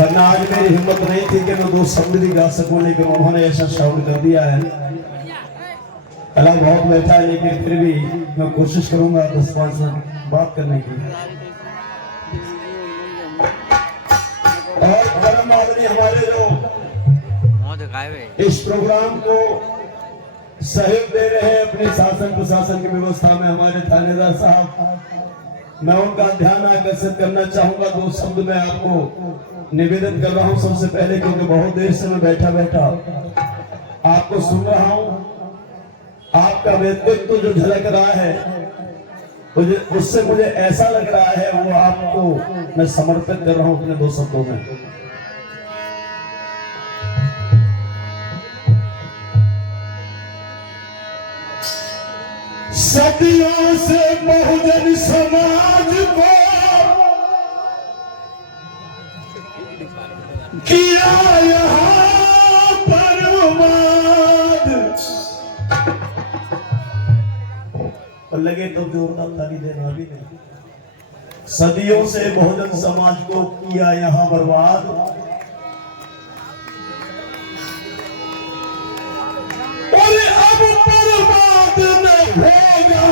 वरना आज मेरी हिम्मत नहीं थी कि मैं 2 शब्द भी गा सकूं, लेकिन उन्होंने ऐसा साउंड कर दिया है। कला बहुत बैठा है, लेकिन फिर भी मैं कोशिश करूंगा 10-5 मिनट बात करने की। और परम आदरणीय हमारे जो इस प्रोग्राम को सहयोग दे रहे हैं अपने शासन प्रशासन की व्यवस्था में, हमारे थानेदार साहब, मैं उनका ध्यान आकर्षित करना चाहूंगा। 2 शब्द मैं आपको निवेदन कर रहा हूं सबसे पहले, क्योंकि बहुत देर से मैं बैठा बैठा आपको सुन रहा हूं। आपका व्यक्तित्व जो झलक रहा है उससे मुझे ऐसा लग रहा है वो आपको मैं समर्पित कर रहा हूं अपने 2 शब्दों में। सदियों से बहुजन समाज को किया यहाँ बर्बाद। और लगे तो जोरदार ताली देना भी नहीं। सदियों से बहुजन समाज को किया यहाँ बर्बाद, और अब बर्बाद न होगा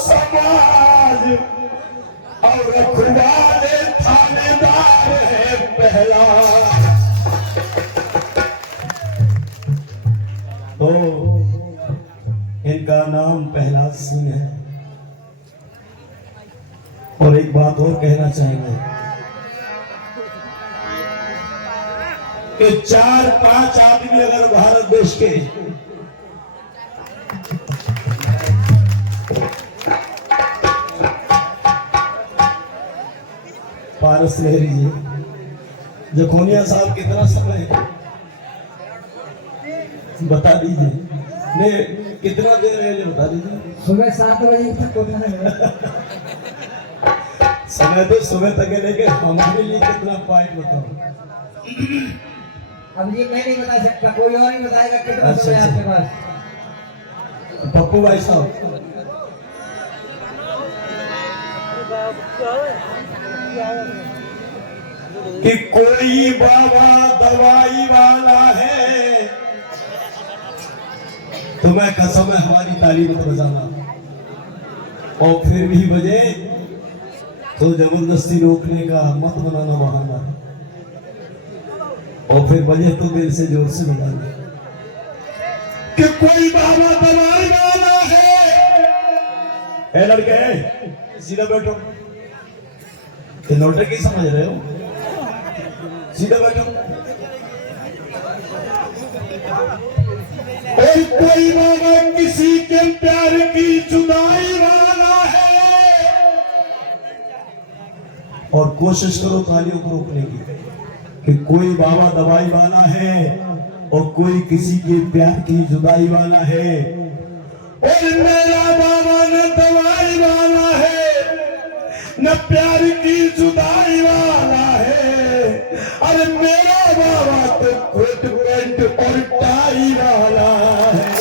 समाज। और रखवाले थानेदार है पहला, तो इनका नाम पहला सिंह है। और एक बात और कहना चाहेंगे कि 4-5 आदमी अगर भारत देश के पारस लहरी जी, जखोनिया साहब कितना समय बता दीजिए, नहीं कितना देर है ये बता दीजिए। सुबह 7 बजे तक होता है। समय तो सुबह तक है, लेकिन हमारे लिए कितना पॉइंट बताओ। अब ये मैं नहीं बता सकता, कोई और ही बताएगा कितना समय आपके पास। पप्पू भाई साहब, कि कोई बाबा दवाई वाला है, तो मैं कसम है हमारी ताली मत बजाना, और फिर भी बजे तो जबरदस्ती रोकने का मत बनाना बहाना, और फिर बजे तो दिल से जोर से बजाना कि कोई बाबा दवाई वाला है। ए लड़के सीधा बैठो, ये नौटंकी समझ रहे हो, सीधा बैठो। और कोई बाबा किसी के प्यार की जुदाई वाला है, और कोशिश करो तालियों को रोकने की, कि कोई बाबा दवाई वाला है और कोई किसी के प्यार की जुदाई वाला है। और मेरा बाबा न दवाई वाला है न प्यार की जुदाई वाला है, अरे मेरा बाबा तो कोट पैंट और टाई वाला है।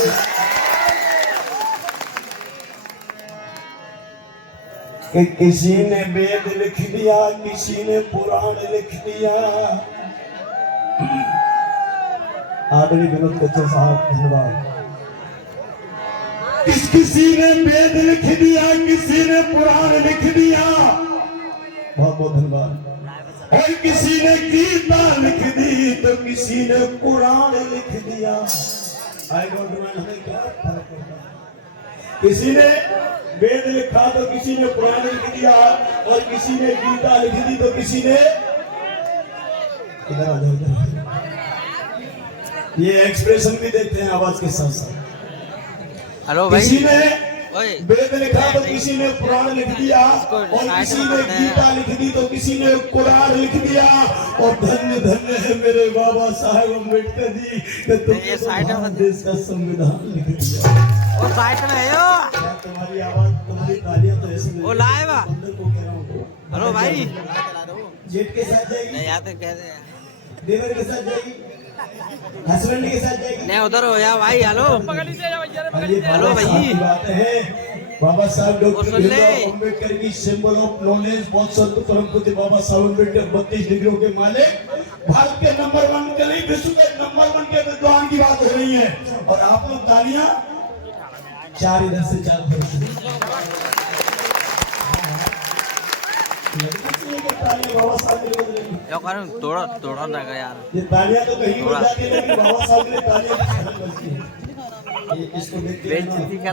कि किसी ने वेद लिख दिया, किसी ने पुराण लिख दिया। आदरणीय विनोद कच्छप साहब धन्यवाद। किसी ने वेद लिख दिया, किसी ने पुराण लिख दिया, बहुत बहुत धन्यवाद। और किसी ने गीता लिख दी तो किसी ने कुरान लिख दिया। आई डोंट माइंड, हमें क्या फर्क पड़ता है। किसी ने वेद लिखा तो किसी ने पुराण लिख दिया, और किसी ने गीता लिख दी तो किसी ने इधर आ जाओ, ये एक्सप्रेशन भी देते हैं आवाज के साथ साथ। हेलो भाई, किसी ने वेद लिखा तो किसी ने पुराण लिख दिया, और किसी ने गीता लिख दी तो किसी ने कुरान लिख दिया। और धन्य धन्य है मेरे बाबा साहेब अम्बेडकर जी कि तुमने देश का संविधान लिख दिया। और साइड में है यो, तुम्हारी आवाज, तुम्हारी तालियां तो ऐसे वो लाइव है। हेलो भाई, जेठ के साथ जाएगी, नहीं आते कह रहे हैं, देवर के साथ जाएगी, हस्बैंड के साथ जाएगी, नहीं उधर हो या भाई। हेलो हेलो भाई, बात है बाबा साहब डॉक्टर भीमराव अम्बेडकर की सिंबल ऑफ नॉलेज, बहुत संत परम पूज्य बाबा साहब अम्बेडकर 32 डिग्रियों के मालिक, भारत के नंबर 1 के नहीं, विश्व के नंबर 1 के विद्वान की बात हो रही है, और आप लोग तालियां 4 इधर से 4 उधर से। तालियां बाबा साहब के लिए बजेंगी। तोड़ा ना यार, ये तालियां तो कहीं बज जाती है, लेकिन बाबा साहब के लिए तालियां बजती है। इसको देख के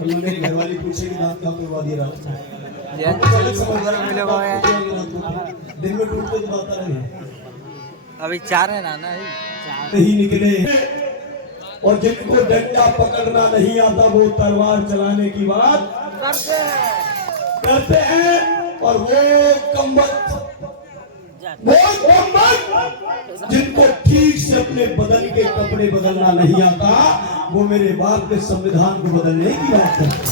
मेरी घरवाली पूछेगी नाम क्या करवा दिया रहा दिन में टूटते तो बात रहे। अभी 4 है ना नहीं निकले, और जिनको डंडा पकड़ना नहीं आता वो तलवार चलाने की बात करते हैं। और वो कम्बख्त जिनको ठीक से अपने बदन के कपड़े बदलना नहीं आता, वो मेरे बाप के संविधान को बदलने की बात करते हैं।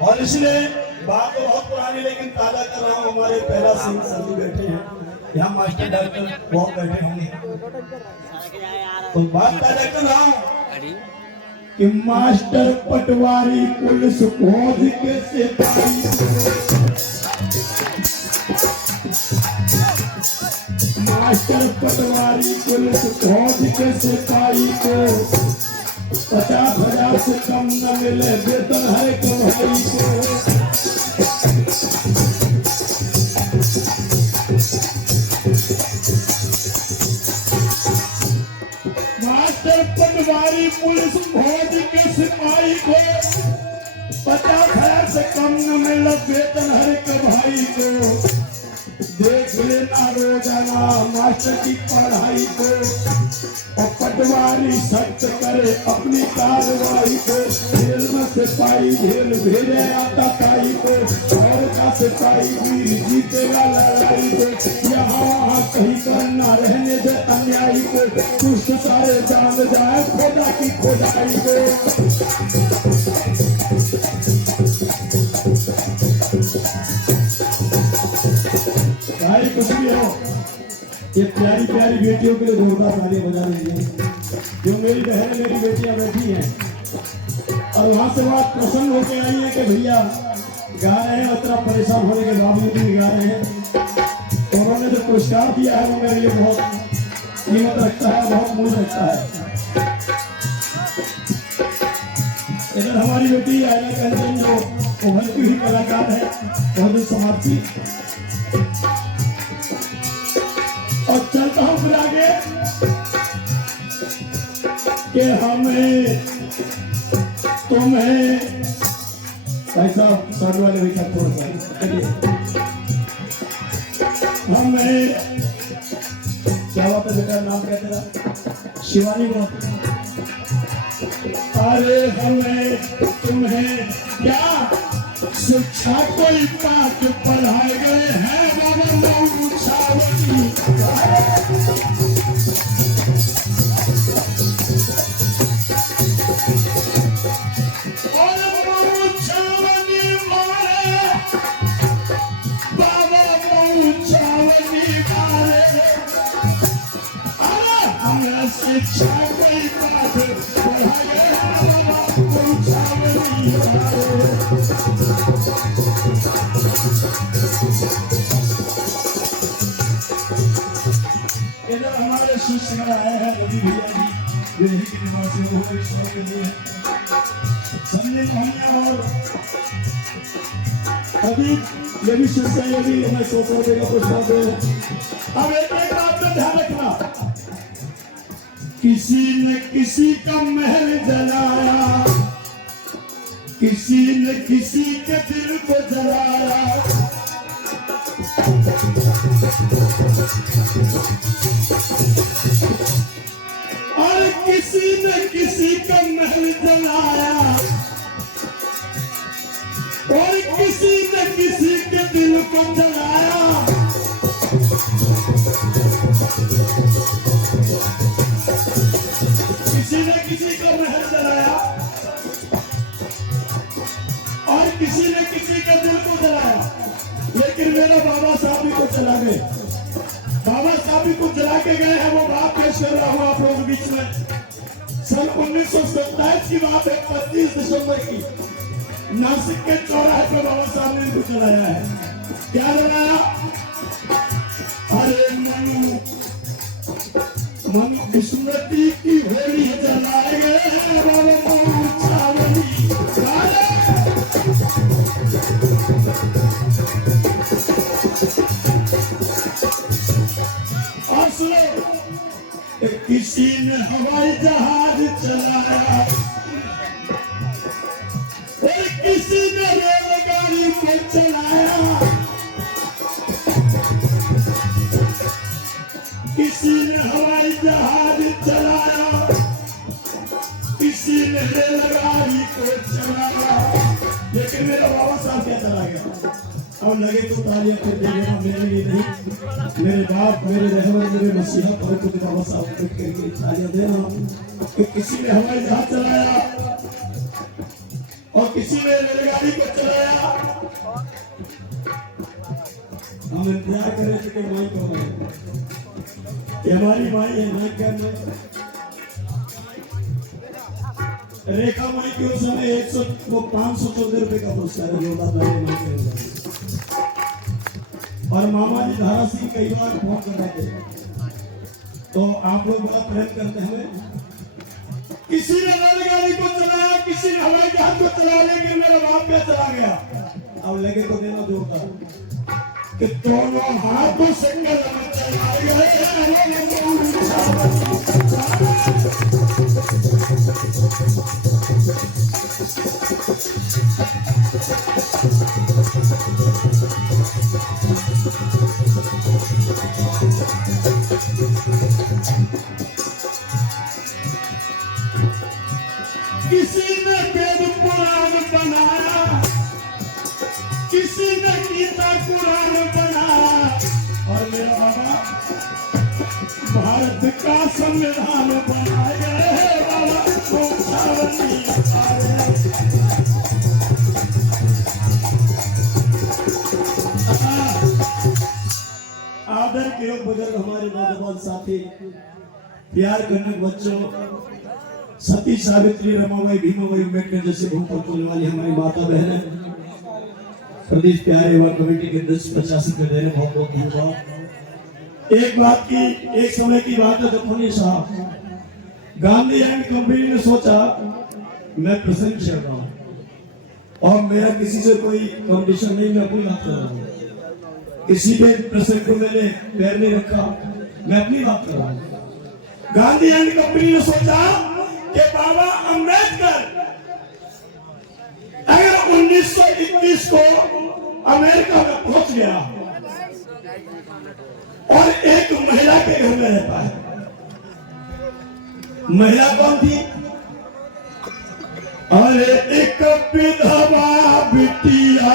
और इसलिए बात तो बहुत पुरानी, लेकिन ताजा कर रहा हूँ। हमारे पहला सिंह सर जी बैठे हैं यहाँ, मास्टर डॉक्टर बहुत बैठे होंगे, तो बात ताजा कर रहा हूँ कि मास्टर पटवारी पुलिस फौज के सिपाही, मास्टर पटवारी पुलिस फौज के सिपाही को 50,000 से कम न मिले वेतन है कमाई को। मास्टर पटवारी पुलिस फौज के सिपाही को 50,000 से कम न मिले वेतन हर एक भाई को। देख लेना रोजाना मास्टर की पढ़ाई को, और पटवारी सख्त करे अपनी कार्रवाई को। जेल में सिपाही जेल भेजे आता ताई को, और का सिपाही वीर जीतेगा लड़ाई को। यहाँ वहाँ कहीं करना रहने दे अन्यायी को, दुष्ट सारे जान जाए खोदा की खोदाई को। भाई कुछ भी हो, ये प्यारी प्यारी बेटियों के लिए जोरदार तालियां बजा लीजिए। जो मेरी बहन मेरी बेटियां बैठी हैं, और वहां से बात प्रसन्न होकर आई है कि भैया गा रहे हैं, उतना परेशान होने के बावजूद भी गा रहे हैं। तो उन्होंने जो पुरस्कार दिया है वो मेरे लिए बहुत कीमत रखता है, बहुत मूल्य रखता है। इधर हमारी बेटी आयना कहते हैं, जो उभरती हुई कलाकार है, बहुत समाप्ति। और चलता हूं फिर आगे कि हमें तुम्हें ऐसा साधु वाले भी थोड़ा सा हमें क्या बात है बेटा, नाम क्या तेरा? शिवानी को। अरे हमें तुम्हें क्या शिक्षा कोई पाठ पढ़ाए गए हैं बाबा छावनी। शिक्षा कोई पाठ पढ़ाए गए हैं बाबा छावनी। इधर हमारे शिष्य आए हैं रवि भैया जी, जो यही के निवासी हो के लिए समझे भैया। और अभी ये भी शिष्य, ये भी हमें 100 रुपये का पुरस्कार दे। अब एक बात में ध्यान रखना, किसी ने किसी का महल जलाया, किसी ने किसी के दिल को जलाया। और किसी ने किसी का महल जलाया, और किसी ने किसी के दिल को जलाया। किसी ने किसी का महल जलाया, और किसी ने किसी के दिल को जलाया। लेकिन मेरे बाबा साहब भी को जला गए, बाबा साहब भी कुछ जला के गए हैं। वो बात पेश कर रहा हूँ आप लोगों के बीच में। सन 1927 की बात है, 25 दिसंबर की। नासिक के चौराहे पर बाबा साहब ने इनको चलाया है। क्या चलाया? अरे मनु स्मृति की होली जलाएंगे बाबा छावनी। और सुनो, किसी ने हवाई जहाज चलाया, किसी ने रेलगाड़ी को चलाया, किसी ने हवाई जहाज चलाया, किसी ने रेलगाड़ी को चलाया, लेकिन मेरा बाबा साहब क्या चला गया? अब लगे तो तालियां फिर दे देना, मेरे लिए नहीं, मेरे बाप, मेरे रहबर, मेरे मसीहा पर को बाबा साहब बैठ करके तालियां देना। कि किसी ने हवाई जहाज चलाया और किसी ने रेलगाड़ी को चलाया। हम इंतजार कर रहे थे कि माई कब आए। ये हमारी माई है, माई क्या है? रेखा माई की उस समय 514 रुपए का पुरस्कार है। और मामा जी धारा सिंह कई बार फोन कर रहे थे, तो आप लोग बड़ा प्रेम करते हैं। किसी ने रेलगाड़ी को चलाया, किसी ने हवाई जहाज को चला, लेकिन मेरा बाप क्या चला गया? अब लगे तो देना जोरदार कि दोनों हाथों से कलम चलाए किसी ने वेद पुराण बनाया, किसी ने गीता कुरान बनाया, और मेरा बाबा भारत का संविधान बनाया है। बाबा आदर के बगैर हमारे नौजवान साथी, प्यार करने बच्चों, सती सावित्री रमाबाई भीमाबाई अम्बेडकर जैसे भूम पर बोलने वाली हमारी माता बहनें, प्रदेश प्यारे युवा कमेटी के 10-85 के देने बहुत बहुत धन्यवाद। एक बात की, एक समय की बात है, दफनी साहब गांधी एंड कंपनी ने सोचा मैं प्रसंग चल रहा हूँ और मेरा किसी से कोई कंपटीशन नहीं, मैं अपनी बात कर रहा हूँ, किसी के प्रसंग को मैंने पैर नहीं रखा, मैं अपनी बात कर रहा हूँ। गांधी एंड कंपनी ने सोचा कि बाबा अम्बेडकर अगर 1921 को अमेरिका में पहुंच गया और एक महिला के घर में रहता है, महिला कौन थी? अरे एक विधवा बिटिया,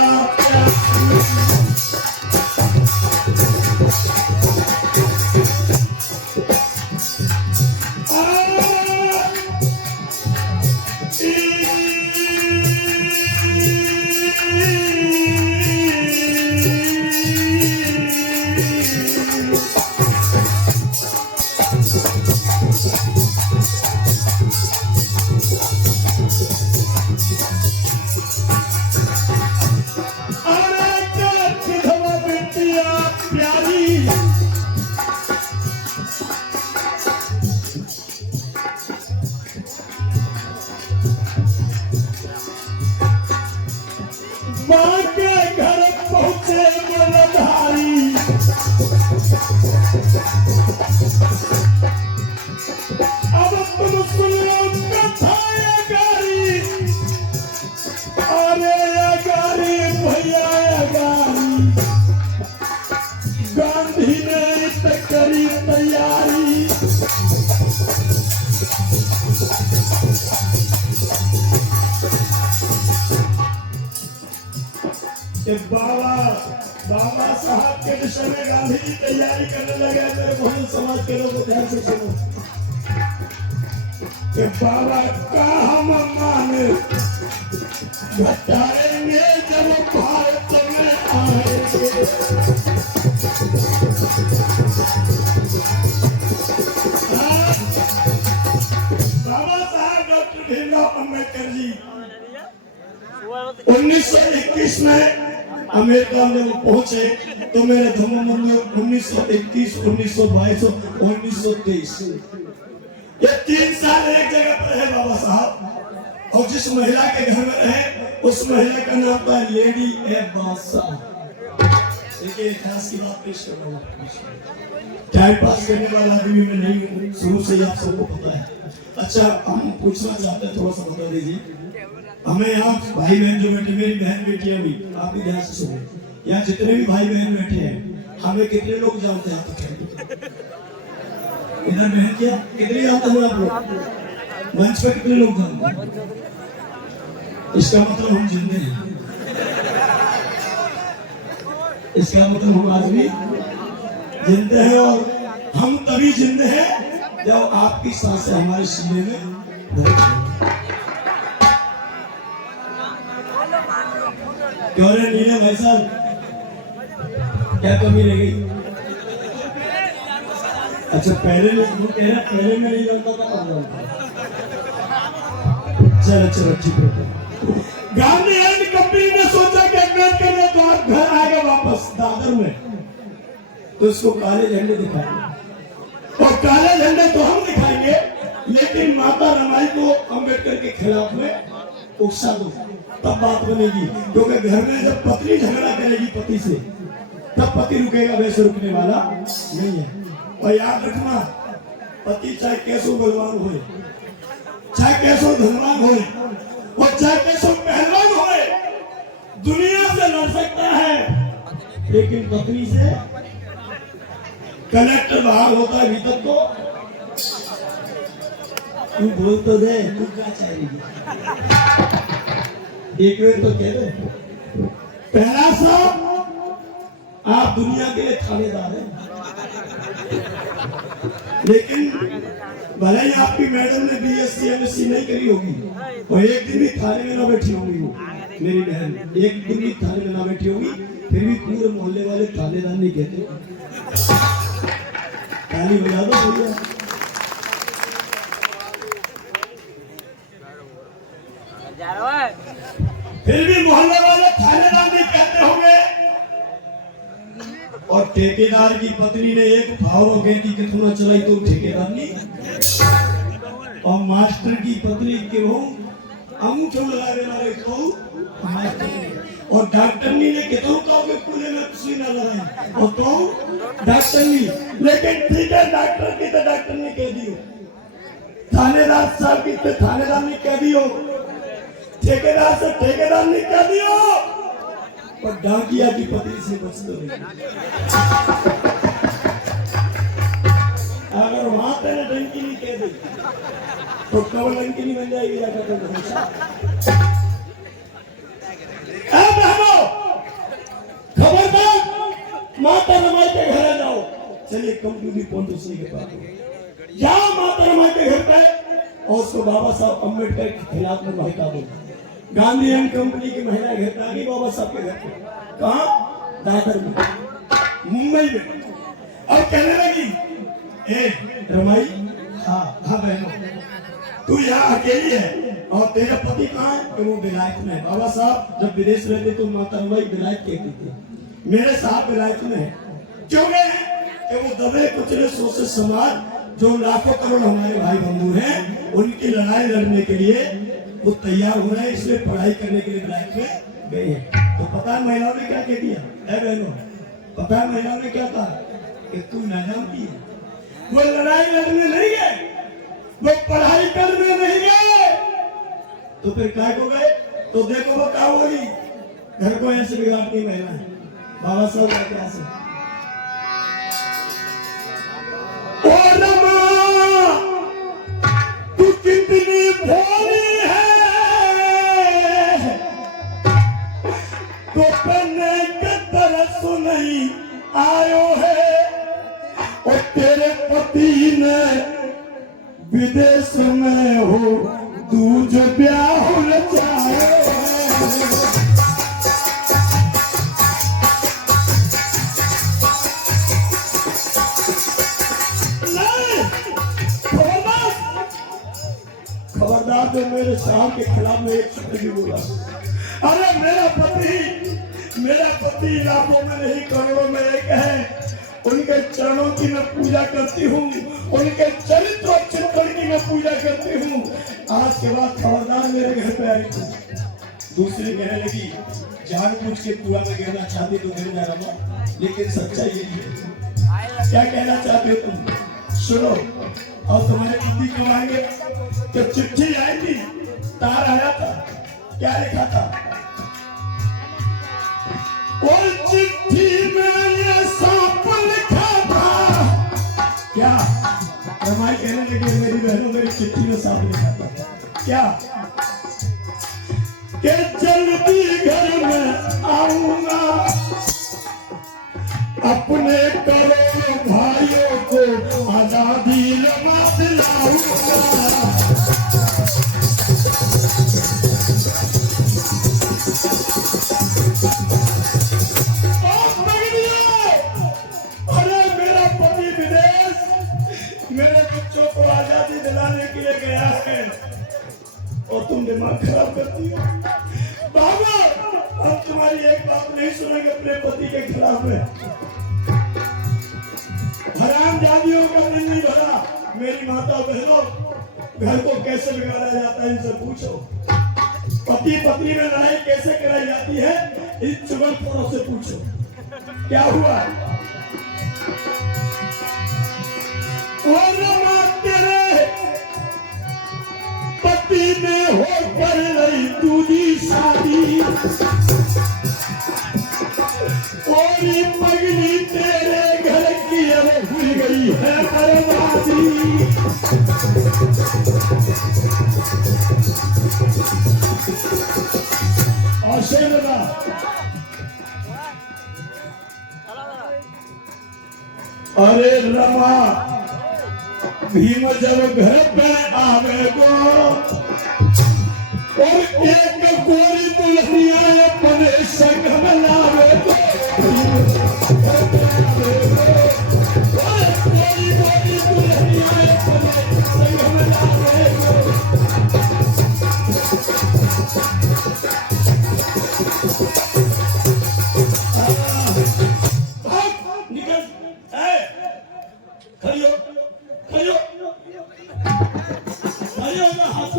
मां के घर पहुंचे मुलधारी, अब तुम सुनो कथा गारी, अरे गारी भैया गारी, गांधी ने करी तैयारी, बाबा साहब के विषय में गांधी जी तैयारी करने लगे। मेरे बहुजन समाज के लोगों ध्यान से सुनो कि बाबा का हम माने घटाएंगे जब भारत में आएंगे। बाबा साहब डॉक्टर भीमराव अम्बेडकर जी 1921 में अमेरिका में वो पहुंचे तो मेरे धर्म में 1921, 1922 और 1923 ये 3 साल एक जगह पर है बाबा साहब। और जिस महिला के घर में रहे उस महिला का नाम था लेडी बादशाह। देखिए इतिहास की बात पेश कर रहा हूँ। टाइम पास करने वाला आदमी में नहीं हूँ, शुरू से ही आप सबको पता है। अच्छा हम पूछना चाहते हैं, थोड़ा सा बता दीजिए हमें। यहाँ भाई बहन जो बैठे, मेरी बहन बेटियां भी, आप भी ध्यान से सुनो। यहाँ जितने भी भाई बहन बैठे हैं हमें कितने लोग जानते हैं आप? इधर बहन क्या कितने जानते हैं आप लोग? मंच पर कितने लोग जानते हैं? इसका मतलब हम जिंदे हैं, इसका मतलब हम आज भी जिंदे हैं। और हम तभी जिंदे हैं जब आपकी सांसें हमारे सीने में क्यों रे नीले भाई साहब, क्या कमी रह गई? अच्छा पहले पहले मैं नहीं जानता था। चलो चलो ठीक है। गांधी एंड कंपनी ने सोचा कि अम्बेडकर ने तो आप घर आएगा वापस दादर में, तो इसको काले झंडे दिखाएंगे। और काले झंडे तो हम दिखाएंगे, लेकिन माता रमाई को अम्बेडकर के खिलाफ में उकसा दो, तब बात बनेगी। क्योंकि घर में जब पत्नी झगड़ा करेगी पति से, तब पति रुकेगा, वैसे रुकने वाला नहीं है। और याद रखना, पति चाहे कैसो बलवान हो, चाहे कैसो धनवान हो, और चाहे कैसो पहलवान हो, दुनिया से लड़ सकता है, लेकिन पत्नी से कनेक्टर बाहर होता है, भीतर तो तू बोल तो दे, तू क्या चाहिए? एक वेळ तो कह दे। पहला सा आप दुनिया के लिए थानेदार हैं, लेकिन भले ही आपकी मैडम ने बीएससी एमएससी नहीं करी होगी और एक दिन भी थाने में ना बैठी होगी, वो मेरी बहन एक दिन भी थाने में ना बैठी होगी, फिर भी पूरे मोहल्ले वाले थानेदार नहीं कहते। ताली बजा दो भैया। फिर भी मोहल्ले वाले थानेदार नहीं कहते होंगे। और ठेकेदार की पत्नी ने एक फावरों खेती कितना चलाई तो ठेकेदार नहीं, और मास्टर की पत्नी के हो अंगूठो लगाने वाले तो मास्टर, और डॉक्टरनी ने कितनों का पूरे में सुई ना लगाई और तो डॉक्टरनी। लेकिन ठीक है, डॉक्टर की तो डॉक्टर ने कह दियो, थानेदार साहब की तो थानेदार ने कह दियो, ठेकेदार से ठेकेदार ने कह दियो, और डाकिया की पत्नी से बच तो नहीं। अगर वहां तेरे डंकी नहीं कह दी तो कब डंकी नहीं बन जाएगी? खबरदार, माता रमाई के घर जाओ। चलिए कम टू दी पॉइंट उसी के पास जाओ माता रमाई के घर पे, और उसको बाबा साहब अम्बेडकर के खिलाफ में बहका दो। गांधी एंड कंपनी की महिला घर आ गई बाबा साहब के घर पे, कहा? दादर में, मुंबई में। और कहने लगी, ए रमाई, हाँ हाँ बहनों, तू यहाँ अकेली है और तेरा पति कहाँ है? कि वो विलायत में है। बाबा साहब जब विदेश रहते तो माता रमाई विलायत कहती थी, मेरे साहब विलायत में है। क्यों गए हैं? कि वो दबे कुचले शोषित समाज जो लाखों करोड़ हमारे भाई बंधु हैं, उनकी लड़ाई लड़ने के लिए वो तैयार हो रहे हैं, इसलिए पढ़ाई करने के लिए विलायत में गए हैं। तो पता है महिलाओं ने क्या कह दिया? है बहनों, पता है महिलाओं ने क्या कहा? कि तू ना जानती है, वो लड़ाई लड़ने नहीं गए, वो पढ़ाई करने नहीं गए, तो फिर क्या हो गए? तो देखो वो क्या होगी, घर को ऐसे बिगाड़ती महिला है। बाबा साहब का क्या से तू कितनी भोली है, तो पन्ने के तरस नहीं आयो है, और तेरे पति ने विदेश में हो तू जो ब्याह चाहे। खबरदार जो मेरे साहब के खिलाफ में एक शब्द भी बोला, अरे मेरा पति लाखों में नहीं करोड़ों में एक है। उनके चरणों की मैं पूजा करती हूँ, उनके चरित्र और चित्रण की मैं पूजा करती हूँ। आज के बाद खबरदार मेरे घर पे आई थी। दूसरी कहने लगी जानबूझ के कुआं में गिरना चाहती तो गिर जा रहा, लेकिन सच्चाई यही है। क्या कहना चाहते हो तुम? सुनो, और तुम्हारे पति कब आएंगे? तो चिट्ठी आई थी, तार आया था, क्या लिखा था? और चिट्ठी में ये सांप लिखा था। क्या रमाई कहने लगी मेरी बहनों, मेरी चिट्ठी में सांप लिखा था क्या? कि जल्दी घर में आऊंगा, अपने करोड़ों भाइयों को आजादी दिलाऊंगा। अरे मेरा पति विदेश मेरे बच्चों को आजादी दिलाने के लिए गया है और तुम दिमाग खराब करती हो। बाबा, हम तुम्हारी एक बात नहीं सुनेंगे अपने पति के खिलाफ में। हराम जातियों का दिल नहीं भरा। मेरी माता बहनों, घर को कैसे बिगाड़ा जाता है इनसे पूछो। पति पत्नी में लड़ाई कैसे कराई जाती है इन चुगलखोरों से पूछो। क्या हुआ? तेरे पति ने होकर रही दूधी शादी, और पगली तेरे घर की अब हुई गई है बर्बादी। अरे रमा, भीम जब घर पे आवे गो, और एक गोरी दुल्हनिया अपने संग में लावे गो। गोरी दुल्हनिया अपने संग में लावे गो।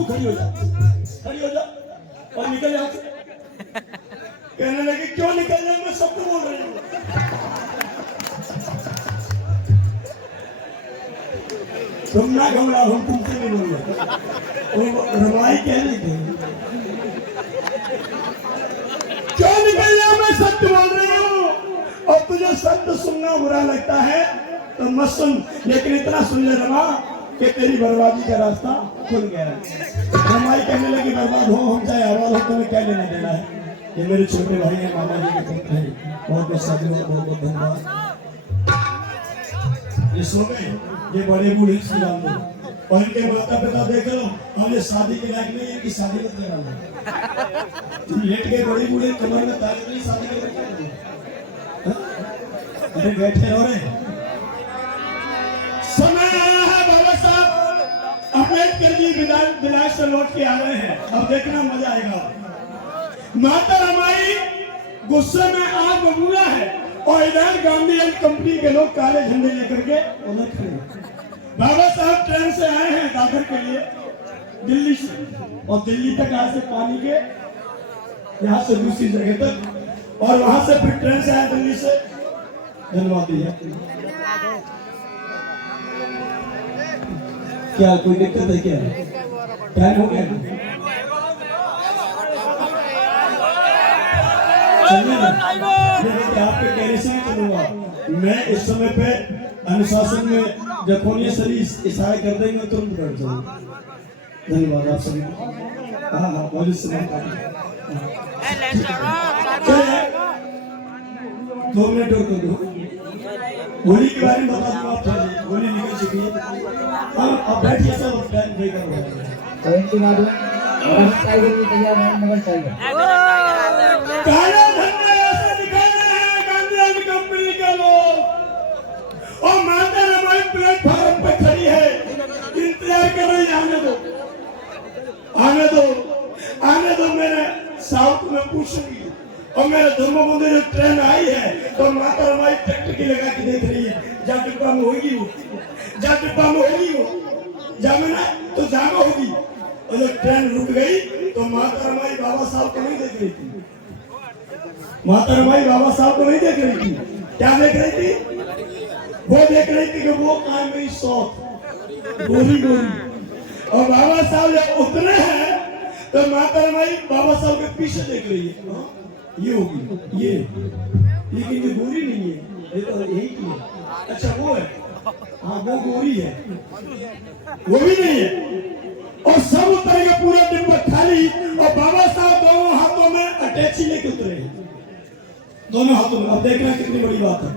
खड़ी हो जा और निकल यहाँ से। कहने लगे क्यों निकल जाए? मैं सबको बोल रही हूँ। तुम ना घबराओ, हम तुमसे नहीं बोल रहे। रमाई कहने लगे क्यों निकल जाए? मैं सत्य बोल रही हूँ। और तुझे सत्य सुनना बुरा लगता है तो मत सुन, लेकिन इतना सुन ले रमा कि तेरी बर्बादी का रास्ता खुल गया। रमाई कहने लगी बर्बाद हो हम चाहे आवाज हो, तुम्हें क्या लेना देना है? ये मेरे छोटे भाई हैं, मामा जी के पुत्र हैं। बहुत बहुत साथियों, बहुत बहुत धन्यवाद। ये सो गए, ये बड़े बूढ़े श्री राम लोग, और इनके माता पिता देख लो, हमें शादी के लायक नहीं है कि शादी मत करा। लेट के बड़े बूढ़े कमर में तार नहीं, शादी के अरे बैठे हो रहे। समय आया है बाबा साहब, अम्बेडकर जी विलायत से लौट के आ रहे हैं। अब देखना मजा आएगा। माता रमाई गुस्से में आग बबूला है और इधर गांधी एंड कंपनी के लोग काले झंडे लेकर के उधर खड़े। बाबा साहब ट्रेन से आए हैं दादर के लिए दिल्ली से, और दिल्ली तक आज से पानी के यहाँ से दूसरी जगह तक, और वहां से फिर ट्रेन से आए दिल्ली से। धन्यवाद भैया। क्या कोई दिक्कत है क्या? टाइम हो गया? आपके कहने से नहीं चलूंगा मैं। इस समय पे अनुशासन में जब कोई सही इशारा कर देंगे तुरंत बैठ जाऊंगा। धन्यवाद आप सभी। हाँ हाँ बहुत दो मिनट और कर दो। होली के बारे में बता दूं आप, होली निकल चुकी है। हाँ अब बैठिए सब, टाइम नहीं कर काला धंधा ऐसे दिखाने हैं गांधी कंपनी के लोग, और माता रमाई प्लेटफॉर्म पे खड़ी है, इंतजार कर रही है। आने दो, आने दो, आने दो। मेरे साउथ में बंदे जो ट्रेन आई है तो माता रमाई ट्रैक्टर की लगा के देख रही है, जा डिब्बा में होगी वो, जा डिब्बा में होगी वो, जा में ना तो जामा होगी। और जब ट्रेन रुक गई तो माता रमाई बाबा साहब को नहीं देख रही थी, माता रमाई बाबा साहब को नहीं देख रही थी। क्या देख रही थी? वो देख रही थी कि वो कहाँ गई सौत गोरी गोरी। और बाबा साहब जब उतरे हैं तो माता रमाई बाबा साहब के पीछे देख रही है, ये होगी ये, लेकिन ये गोरी नहीं है, ये तो यही की है। अच्छा वो है, हाँ वो गोरी है, वो भी नहीं है। और सब उतर के पूरा डिब्बा खाली, और बाबा साहब दोनों हाथों में अटैची लेके उतरे हैं, दोनों हाथों में। अब देखना कितनी बड़ी बात है।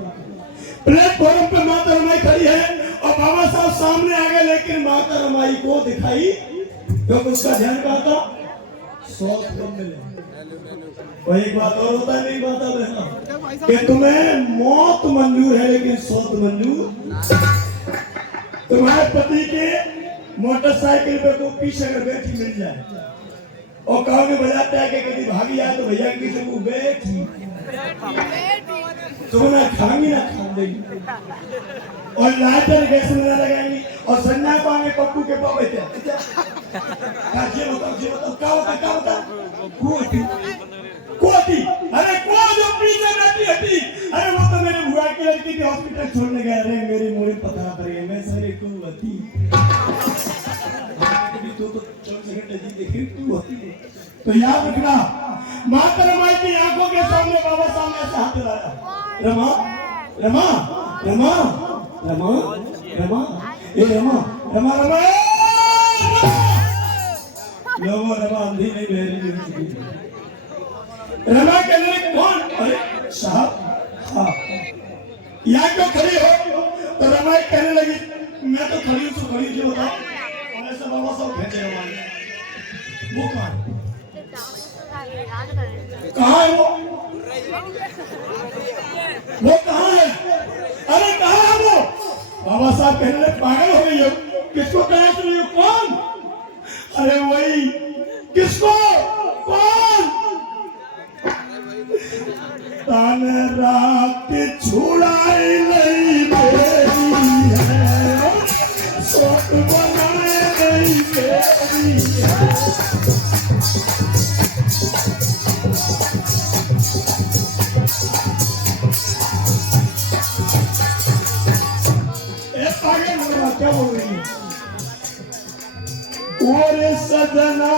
प्लेटफॉर्म पे माता रमाई खड़ी है और बाबा साहब सामने आ गए, लेकिन माता रमाई को दिखाई क्योंकि उसका ध्यान कहा था सौत कम मिले। और एक बात और होता है मेरी माता बहना कि तुम्हें मौत मंजूर है लेकिन सौत मंजूर। तुम्हारे पति के मोटरसाइकिल पे तो पीछे अगर बैठी मिल जाए और कहो में बजाता है कि कभी भागी जाए तो भैया के पीछे वो बैठी, तुम ना खाएंगी ना खा देंगी, और लाइटर गैस में ना लगाएंगी, और संजना पाएंगे पप्पू के पापा ये बताओ क्या होता कोती, अरे को जो पीछे बैठी हटी, अरे वो तो मेरे बुआ की लड़की थी, हॉस्पिटल छोड़ने गए, अरे मेरी मोरी पता पड़ गई, मैं सारे को होती तो 24 घंटे जी देखी तू होती। तो याद रखना, माता रमाई की आंखों के सामने बाबा सामने ऐसे हाथ लगाया, रमा रमा रमा रमा रमा ए रमा रमा रमा रमा रमा अंधी नहीं बहरी रमा के लिए कौन? अरे साहब हाँ यहाँ क्यों खड़ी हो? तो रमाई कहने लगी मैं तो खड़ी हूँ, खड़ी जो बताओ। और ऐसा बाबा सब भेजे रमाई, वो कहाँ है वो कहाँ है? अरे कहाँ है वो? बाबा साहब कहने लगे पागल हो गई हो, किसको कहे तुम? ये कौन? अरे वही, किसको? कौन? तान रात छुड़ाई नहीं मेरी है, सोच बनाने नहीं मेरी है। क्या बोल रही है? और सजना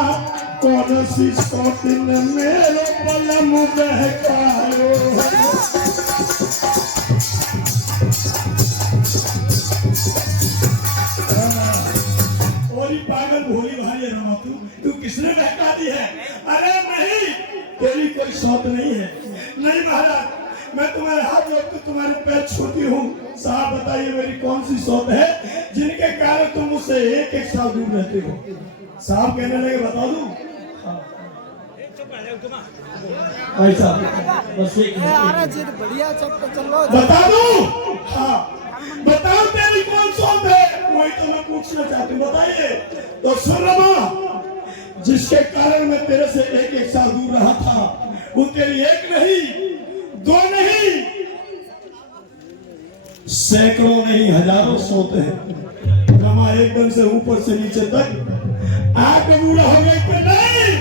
कौन सी सौतिन मेरे पलम बहकारो, और पागल भोली भारी है रमा, तू किसने बहका दी है? अरे नहीं, तेरी कोई सौत नहीं है। नहीं महाराज, मैं तुम्हारे हाथ जोड़ के तुम्हारे पैर छूती हूँ। साहब बताइए मेरी कौन सी सौत है जिनके कारण तुम मुझसे एक एक साल दूर रहते हो? साहब कहने लगे बता दूं? ऐसा बस एक बता दूं? हाँ बताओ तेरी कौन सौत है? वही तो मैं पूछना चाहती हूँ, बताइए। तो सुन रमा, जिसके कारण मैं तेरे से एक एक साल दूर रहा था, वो तेरी एक नहीं, दो नहीं, सैकड़ों नहीं, हजारों सौत है। रमा एकदम से ऊपर से नीचे तक आके बूढ़ा हो गया कि नहीं,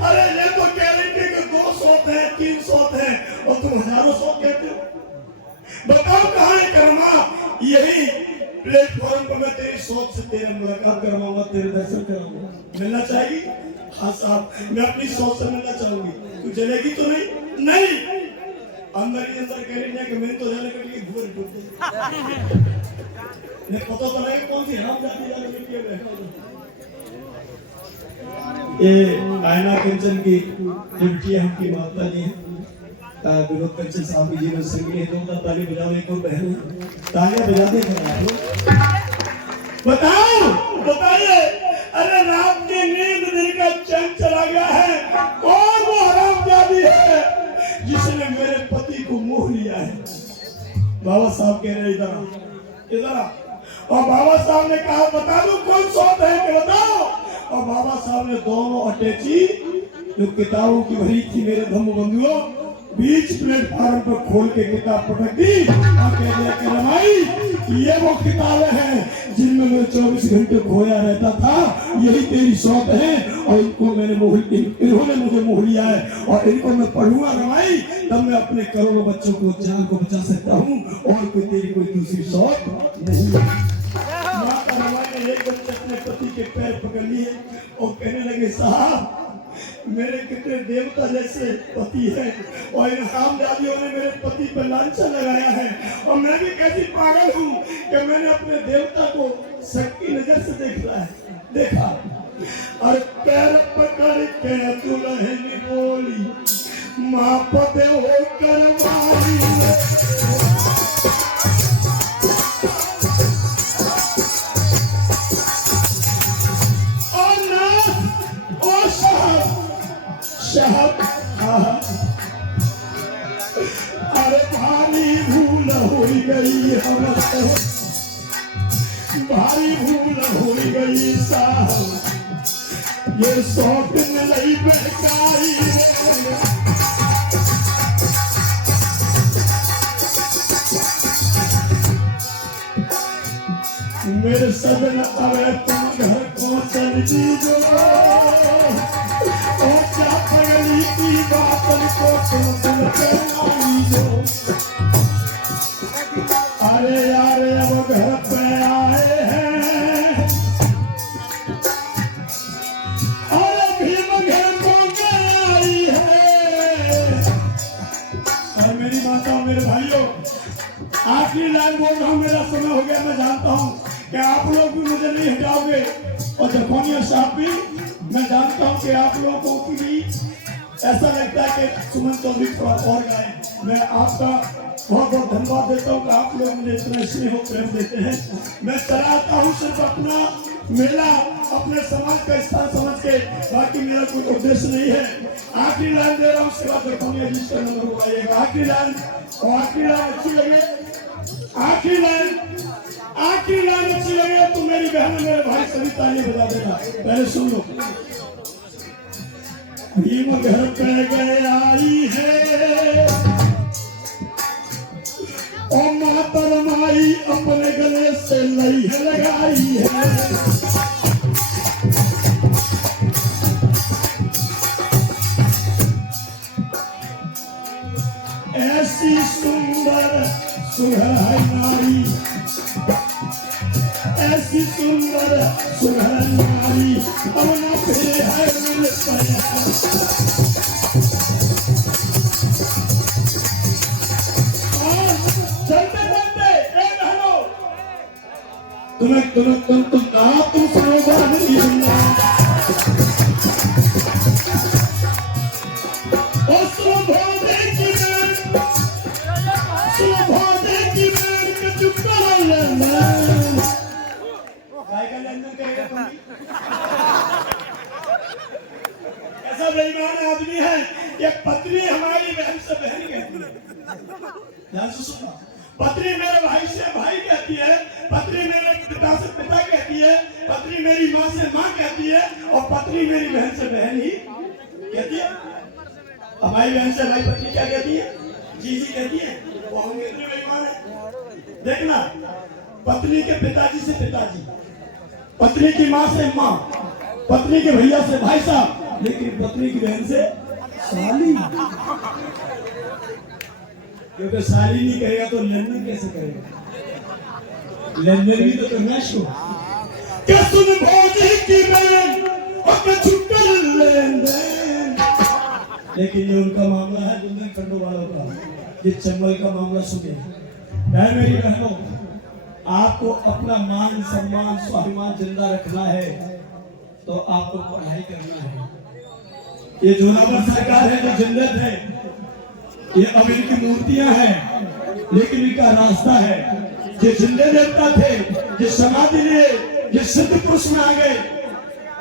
अरे ये तो कह रही थी कि 2 सौत है, 3 सौत है, और तुम हजारों सौत कहते हो। बताओ कहाँ है रमा? यही प्लेटफॉर्म पर मैं तेरी सोच से तेरे मुलाकात करवाऊंगा, तेरे दर्शन कराऊंगा। मिलना चाहेगी? हाँ साहब, मैं अपनी सोच से मिलना चाहूंगी। तू चलेगी तो नहीं? नहीं, अंदर ही अंदर कह रही है कि मैं तो जाने के लिए घूर टूट ने पता तो नहीं कौन सी हम जाती जाने के लिए बैठा। ये आयना कंचन की डिप्टी हमकी माता जी हैं, विनोद कंचन साहब की जीवन संगी है। तो ताली बजाओ, एक और बहन तालियां बजा दे। बताओ बताइए, अरे रात की नींद दिन का चैन चला गया है, कौन वो हरामजादी है जिसने मेरे पति को मोह लिया है? बाबा साहब कह रहे इधर इधर, और बाबा साहब ने कहा बता दो कौन सौत है कि बताओ। और बाबा साहब ने दोनों अटैची जो किताबों की भरी थी मेरे धम्म बंधुओं, बीच प्लेटफॉर्म पर खोल के किताब पटक दी और कह दिया कि रमाई ये वो किताबें हैं जिनमें मैं 24 घंटे खोया रहता था, यही तेरी शौक है और इनको मैंने इन्होंने मुझे मोह लिया है और इनको मैं पढ़ूंगा रमाई, तब मैं अपने करोड़ों बच्चों को जान को बचा सकता हूँ और कोई तेरी कोई दूसरी शौक नहीं है। माता रमाई ने एक बच्चे अपने पति के पैर पकड़ लिए और कहने लगे साहब मेरे कितने देवता जैसे पति है और इन हरामजादियों ने मेरे पति पर लांछन लगाया है और मैं भी कैसी पागल हूँ कि मैंने अपने देवता को शक्ति नजर से देखा और पैर पकड़ के दुल्हन बोली माँ पते हो करवाई अरे भारी भूल हो गई हमसे, भारी भूल हो गई साहब, ये शौक नहीं बेकारी मेरे सदन अरे तुम घर को चल दीजो और क्या पगली की बातन को तुम दिल पे आई जो। अरे यार अब घर पे आए हैं और अभी घर को आई है। और मेरी माता मेरे भाइयों आखिरी लाइन बोल रहा हूँ, मेरा समय हो गया, मैं जानता हूँ कि आप लोग भी मुझे नहीं हटाओगे और जखौनिया साहब भी, मैं जानता हूँ कि आप लोगों को भी ऐसा लगता है कि सुमन चौधरी थोड़ा और गाए। मैं आपका बहुत बहुत धन्यवाद देता हूँ कि आप लोग मुझे इतना स्नेह और प्रेम देते हैं। मैं चलाता हूँ सिर्फ अपना मेला अपने समाज का स्थान समझ के, बाकी मेरा कोई उद्देश्य नहीं है। आखिरी लाइन दे रहा हूँ, उसके बाद जखौनिया जी का नंबर उठाइएगा। आखिरी लाइन और आखिरी लाइन अच्छी लगे, आखिरी लाइन अच्छी लगे तो मेरी बहन मेरे भाई सभी ताली बजा देना। पहले सुन लो। भीम घर पे गए आई है और माता रमाई अपने गले से लई लगाई है। ऐसी सुंदर सुघर नारी, ऐसी सुंदर सुघर नारी अब न फिर है मिल चलते चलते तुम सरोवर नहीं सुनना ऐसा बेईमान आदमी है, ये पत्नी हमारी बहन से बहन कहती है, पत्नी मेरे भाई से भाई कहती है, पत्नी मेरे पिता से पिता कहती है, पत्नी मेरी माँ से माँ कहती है और पत्नी मेरी बहन से बहन ही कहती है। हमारी बहन से हमारी पत्नी क्या कहती है? जीजी कहती है। वो हम कितने बेईमान है देखना। पत्नी के पिताजी से पिताजी, पत्नी की माँ से माँ, पत्नी के भैया से भाई साहब, लेकिन पत्नी की बहन से साली। क्योंकि साली नहीं करेगा तो लेनदेन कैसे करेगा? लेनदेन भी तो करना शो। क्या सुन भौजी की बहन और क्या छुट्टर लेनदेन। लेकिन ये उनका मामला है बुंदेलखंड वालों का, ये चंबल का मामला सुने। मैं मेरी बहनों, आपको अपना मान सम्मान स्वाभिमान जिंदा रखना है तो आपको पढ़ाई करना है। ये जोनावर सरकार है जो जिंदत है, ये अब इनकी मूर्तियां हैं लेकिन इनका रास्ता है। जो जिंदे देवता थे, जो समाधि लिए, जो सिद्ध पुरुष में आ गए,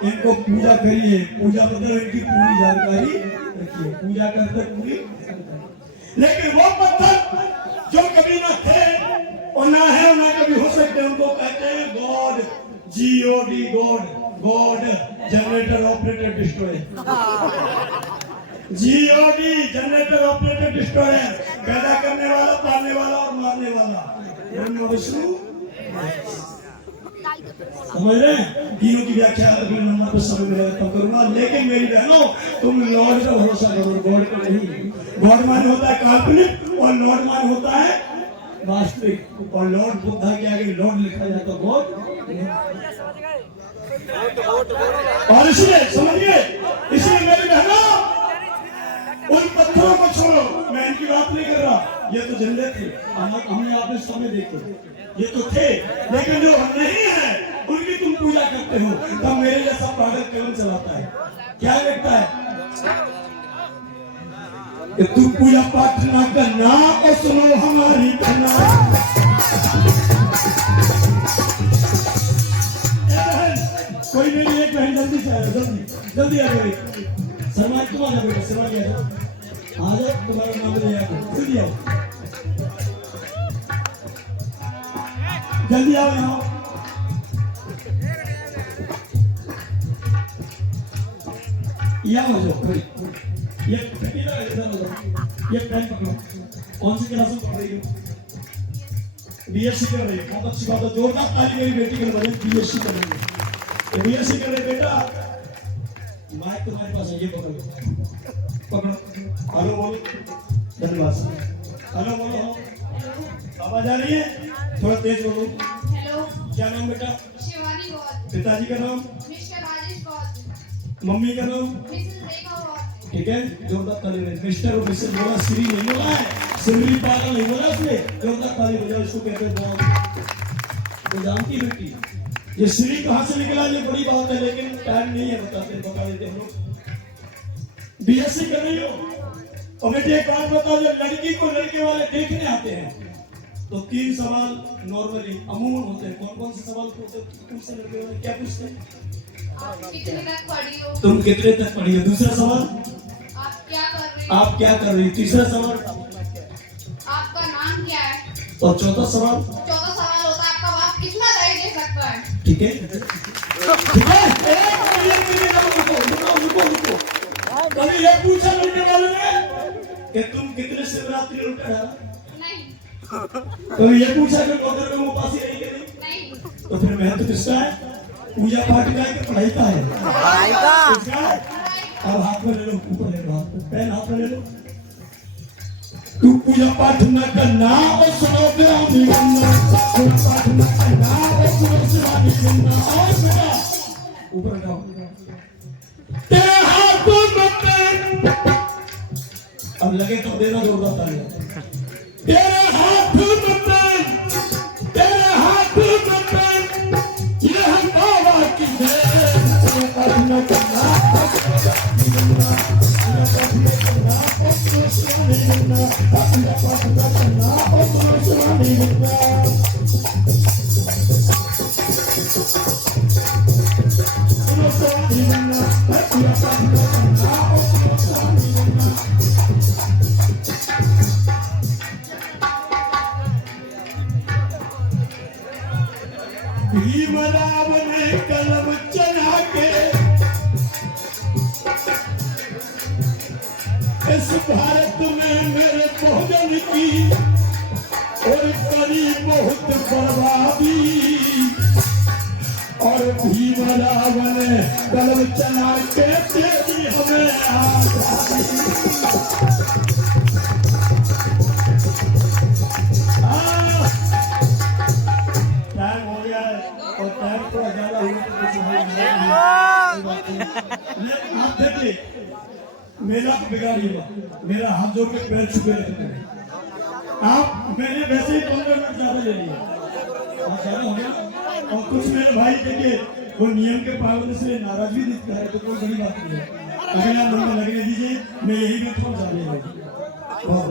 इनको पूजा करिए। पूजा मतलब इनकी पूरी जानकारी रखिए, पूजा करते पूरी। लेकिन वो पत्थर जो कभी ना थे और ना है और ना कभी हो सकते, उनको कहते हैं God, GOD, God, God generator operator destroyer. GOD generator operator destroyer, पैदा करने वाला, पालने वाला और मारने वाला, ब्रह्मा विष्णु। समझ रहे हैं? तीनों की व्याख्या अगले नंबर पर समय मिलेगा तब करूंगा। लेकिन मेरी बहनों, तुम लॉर्ड का भरोसा करो, गॉड का नहीं। गॉड मान होता है काल्पनिक और लॉर्ड मान होता है वास्तविक। और लॉर्ड बुद्धा के आगे लॉर्ड लिखा जाए तो गॉड। और इसलिए समझिए, इसलिए मेरी बहनों, उन पत्थरों को छोड़ो। मैं इनकी बात नहीं कर रहा, ये तो झंडे थे, हमने आपने समय देखे, ये तो थे। लेकिन जो नहीं है उनकी तुम पूजा करते हो, तब मेरे जैसा पागल कलम चलाता है। क्या लगता है कि तुम पूजा पाठ ना करना और सुनो हमारी करना। कोई मेरी एक बहन जल्दी से आया, जल्दी जल्दी आ जाओ। शर्मा तुम आ जाओ बेटा, शर्मा जी आ जाओ, तुम्हारा नाम ले आओ, खुद आओ, जल्दी आओ यहाँ। यहाँ हो जाओ, ये पेन पकड़ो। कौन सी क्लास में पढ़ रही हो? बीएससी कर रही है, बहुत अच्छी बात है। जोरदार ताली मेरी बेटी के लिए, बीएससी कर रही है। बीएससी कर रहे बेटा, माइक तुम्हारे पास है, ये पकड़ो पकड़ो। हेलो बोलो, धन्यवाद। हेलो बोलो, आवाज आ रही है? थोड़ा तेज बोलो। हेलो, क्या नाम बेटा? शिवानी गौर। पिताजी का नाम? मिस्टर राजेश गौर। मम्मी का नाम? मिसेस रेखा गौर। ठीक है, जोरदार ताली बजाओ। मिस्टर और मिसेस बोला, श्री नहीं बोला है, श्री पागल नहीं बोला उसने। जोरदार ताली बजाओ, इसको कहते हैं बहुत। तो जानती बेटी, ये श्री कहाँ से निकला ये बड़ी बात है, लेकिन टाइम नहीं है, बता देते हम लोग। बीएससी कर रही हो और बेटी एक बात बताओ, जब लड़की को लड़के वाले देखने आते हैं तो 3 सवाल नॉर्मली अमूमन होते हैं। कौन कौन से सवाल पूछते लड़के वाले? क्या पूछते हैं? आप कितने तक पढ़ी हो? तुम कितने तक पढ़ी हो? दूसरा सवाल, आप क्या कर रही हो? आप क्या कर रही हो? तीसरा सवाल, आपका नाम क्या है? और चौथा सवाल, चौथा सवाल होता है आपका बाप कितना दहेज दे सकता है? ठीक है? ठीक है? रुको। कभी ये पूछा लड़के वाले ने कि तुम कितने शिवरात्रि लुटा? नहीं। कभी ये पूछा कि मंदिर में उपासी रही कि नहीं? नहीं। तो फिर महत्व किसका है? पूजा पाठ का है कि पढ़ाई का है? किसका है? अब हाथ में ले लो, ऊपर ले लो, हाथ में पेन हाथ में ले लो। तू पूजा पाठ न करना और सुनो शिवानी करना, पूजा पाठ न करना और सुनो शिवानी करना। और बेटा ऊपर जाओ, तेरे हाथ में पेन, अब लगे तो देना जोरदार ताली। तेरे हाथ में पेन, तेरे हाथ में पेन, ये हम बाबा की देन। पूजा पाठ न करना और शिवानी करना, पूजा पाठ न करना और शिवानी करना, पूजा पाठ न करना और शिवानी करना। भीमराव ने कलम चला के इस भारत में मेरे भोजन की और करी बहुत बर्बादी। और भीमराव ने कलम चला के दे दी हमें आजादी। टाइम हो गया है और टाइम थोड़ा ज्यादा हुआ तो कुछ लेकिन आप देखिए, मेरा बिगाड़िएगा, मेरा हाथ जोड़ के पैर छुपे रहते हैं आप। मैंने वैसे ही 15 मिनट ज्यादा ले लिया, बहुत ज्यादा हो गया। और कुछ मेरे भाई देखिए वो नियम के पालन से नाराज भी दिखता है, तो कोई बड़ी बात नहीं है। अगला नंबर लगने दीजिए, मैं यही में थोड़ा ज्यादा बहुत